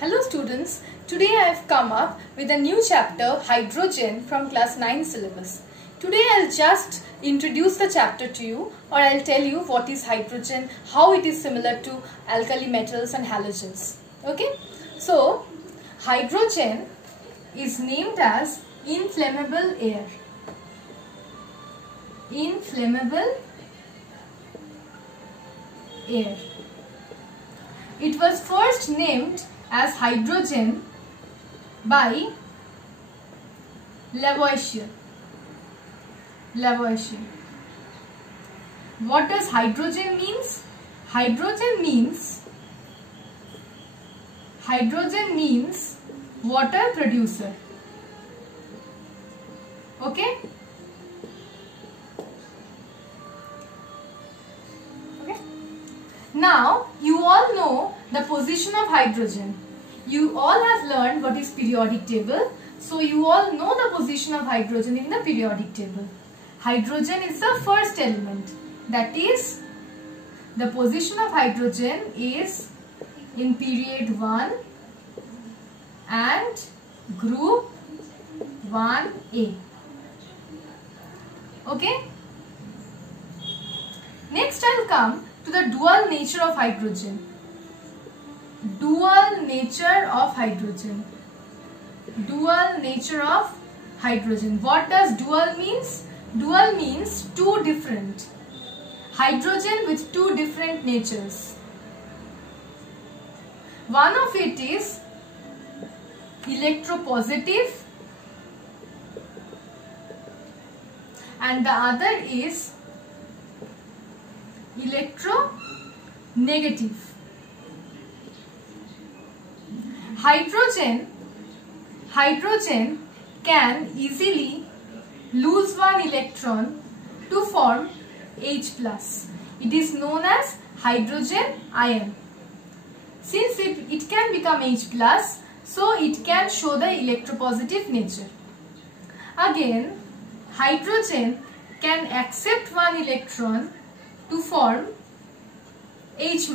Hello students, today I have come up with a new chapter, Hydrogen, from class 9 syllabus. Today I'll just introduce the chapter to you, or I'll tell you what is hydrogen, how it is similar to alkali metals and halogens. Okay, so hydrogen is named as inflammable air. Inflammable air. It was first named as hydrogen by Lavoisier. What does hydrogen means? Hydrogen means water producer. Okay? Now, you all know the position of hydrogen. You all have learned what is periodic table. So, you all know the position of hydrogen in the periodic table. Hydrogen is the first element. That is, the position of hydrogen is in period 1 and group 1A. Okay? Next, I will come to the dual nature of hydrogen. Dual nature of hydrogen. Dual nature of hydrogen. What does dual means? Dual means two different. Hydrogen with two different natures. One of it is electropositive and the other is electronegative. Hydrogen can easily lose one electron to form H+. It is known as hydrogen ion. Since it can become H+, so it can show the electropositive nature. Again, hydrogen can accept one electron to form H-.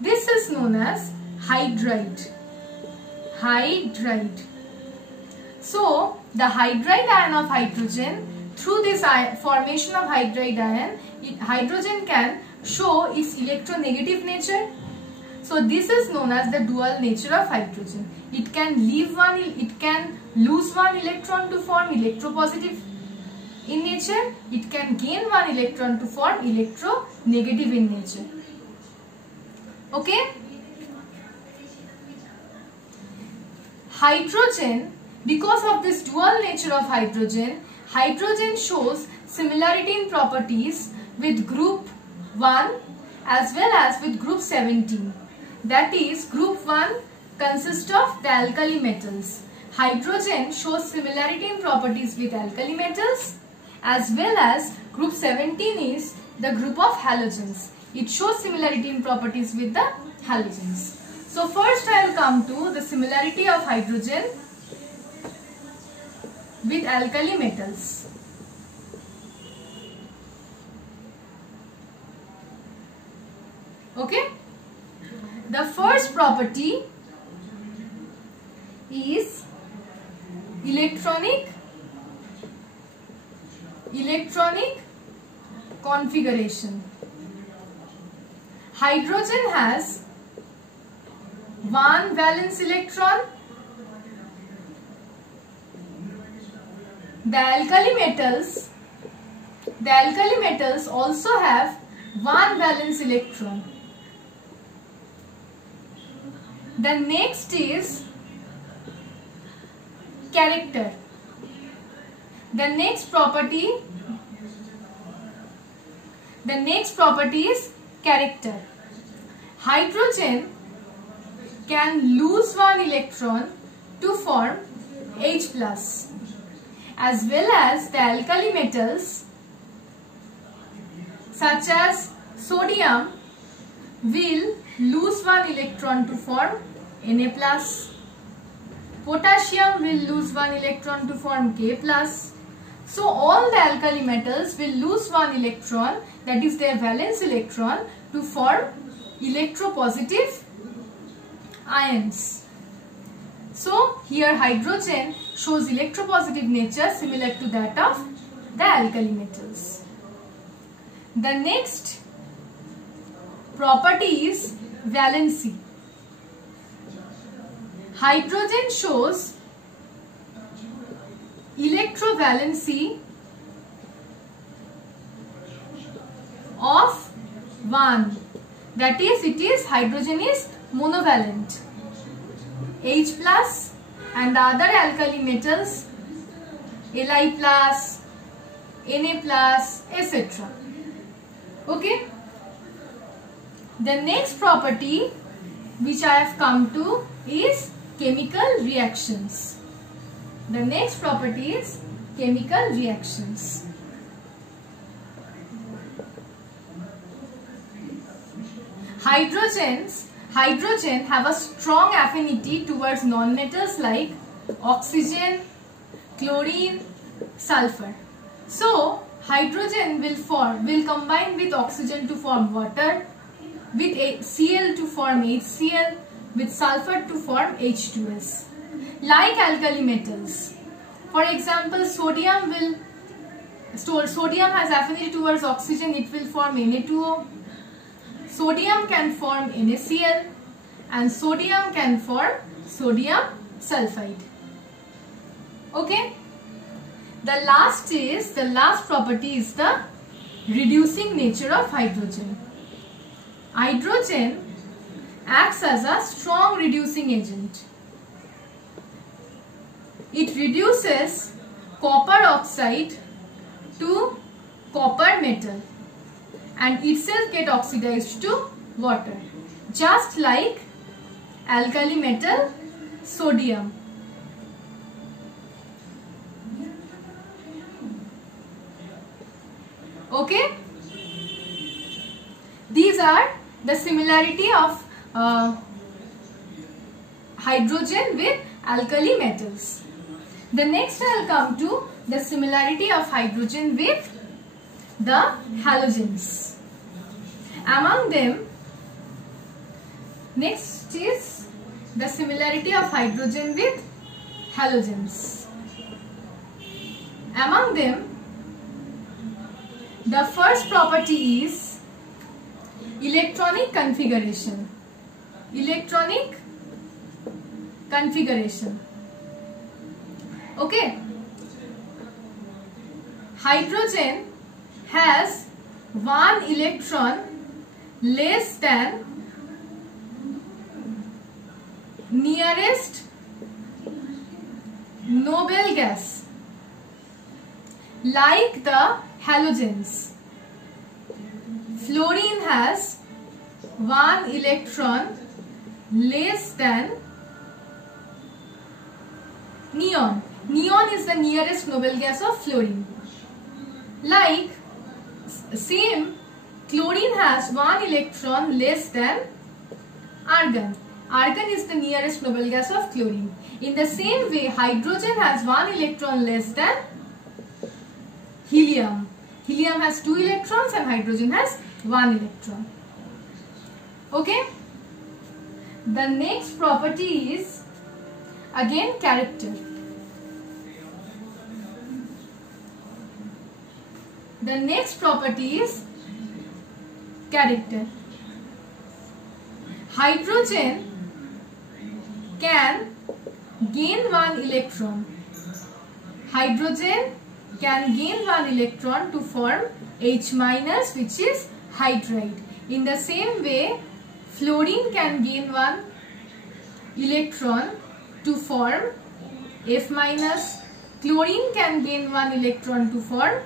This is known as hydride. So, the hydride ion of hydrogen, through this formation of hydride ion, hydrogen can show its electronegative nature. So, this is known as the dual nature of hydrogen. It can lose one electron to form electropositive in nature. It can gain one electron to form electronegative in nature. Okay? Hydrogen, because of this dual nature of hydrogen, hydrogen shows similarity in properties with group 1 as well as with group 17. That is, group 1 consists of the alkali metals. Hydrogen shows similarity in properties with alkali metals, as well as group 17 is the group of halogens. It shows similarity in properties with the halogens. So first I will come to the similarity of hydrogen with alkali metals. Okay? The first property is electronic configuration. Hydrogen has one valence electron. The alkali metals also have one valence electron. The next is character. The next property is character. Hydrogen can lose one electron to form H+, as well as the alkali metals such as sodium will lose one electron to form Na+. Potassium will lose one electron to form K+. So all the alkali metals will lose one electron, that is their valence electron, to form electropositive ions. So here hydrogen shows electropositive nature similar to that of the alkali metals. The next property is valency. Hydrogen shows electrovalency of 1. That is, hydrogen is monovalent. H plus and the other alkali metals Li plus, Na plus, etc. Okay. The next property which I have come to is chemical reactions. The next property is chemical reactions. Hydrogen have a strong affinity towards non-metals like oxygen, chlorine, sulfur. So hydrogen will combine with oxygen to form water, with Cl to form HCl, with sulfur to form H2S. Like alkali metals, for example, sodium has affinity towards oxygen, it will form Na2O. Sodium can form NaCl and sodium can form sodium sulfide. Okay. The last property is the reducing nature of hydrogen. Hydrogen acts as a strong reducing agent. It reduces copper oxide to copper metal and itself get oxidized to water, just like alkali metal sodium. Okay, these are the similarity of hydrogen with alkali metals. The next I will come to the similarity of hydrogen with the halogens. Among them, next is the similarity of hydrogen with halogens. Among them, the first property is electronic configuration. Electronic configuration. Okay. Hydrogen has one electron less than nearest noble gas, like the halogens. Fluorine has one electron less than neon. Neon is the nearest noble gas of fluorine. Like same, chlorine has one electron less than argon. Argon is the nearest noble gas of chlorine. In the same way, hydrogen has one electron less than helium. Helium has 2 electrons and hydrogen has 1 electron. Okay. The next property is again character. The next property is character. Hydrogen can gain 1 electron. Hydrogen can gain 1 electron to form H minus, which is hydride. In the same way, fluorine can gain 1 electron to form F minus. Chlorine can gain 1 electron to form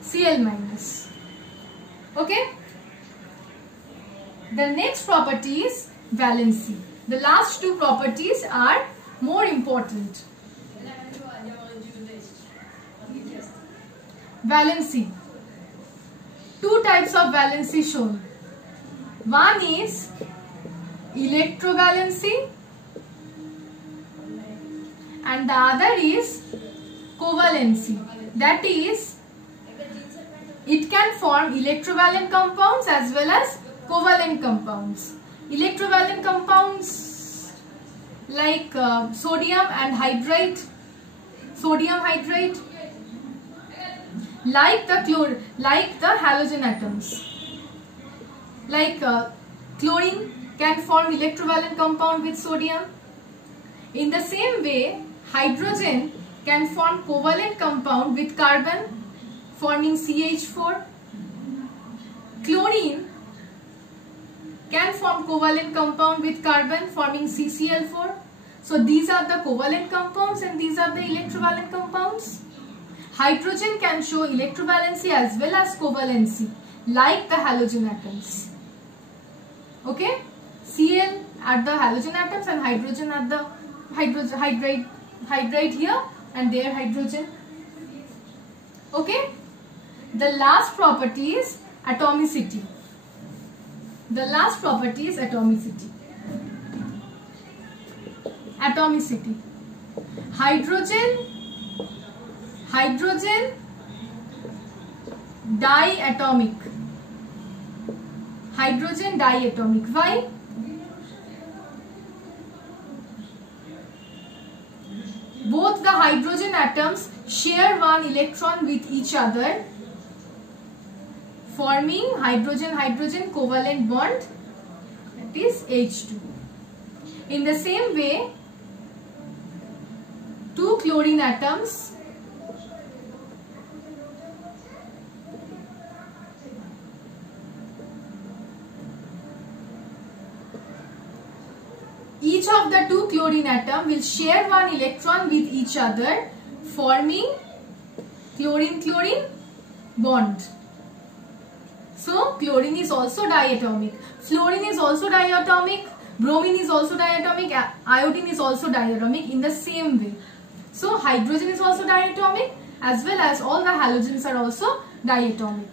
Cl minus. Okay. The next property is valency. The last two properties are more important. Valency. Two types of valency shown. One is electrovalency and the other is covalency. That is, it can form electrovalent compounds as well as covalent compounds. Electrovalent compounds like sodium and hydride, sodium hydride, like the halogen atoms. Like chlorine can form electrovalent compound with sodium. In the same way, hydrogen can form covalent compound with carbon, forming CH4. Chlorine can form covalent compound with carbon, forming CCl4. So these are the covalent compounds and these are the electrovalent compounds. Hydrogen can show electrovalency as well as covalency, like the halogen atoms. Okay, Cl at the halogen atoms and hydrogen at the hydride here and there hydrogen. Okay, the last property is atomicity. The last property is atomicity. Atomicity. Hydrogen diatomic. Hydrogen diatomic. Why? Both the hydrogen atoms share one electron with each other, forming hydrogen-hydrogen covalent bond, that is H2. In the same way, two chlorine atoms each of the two chlorine atom will share one electron with each other, forming chlorine-chlorine bond. So chlorine is also diatomic, fluorine is also diatomic, bromine is also diatomic, iodine is also diatomic in the same way. So hydrogen is also diatomic as well as all the halogens are also diatomic.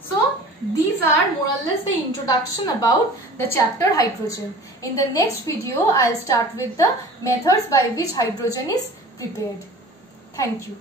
So these are more or less the introduction about the chapter hydrogen. In the next video, I'll start with the methods by which hydrogen is prepared. Thank you.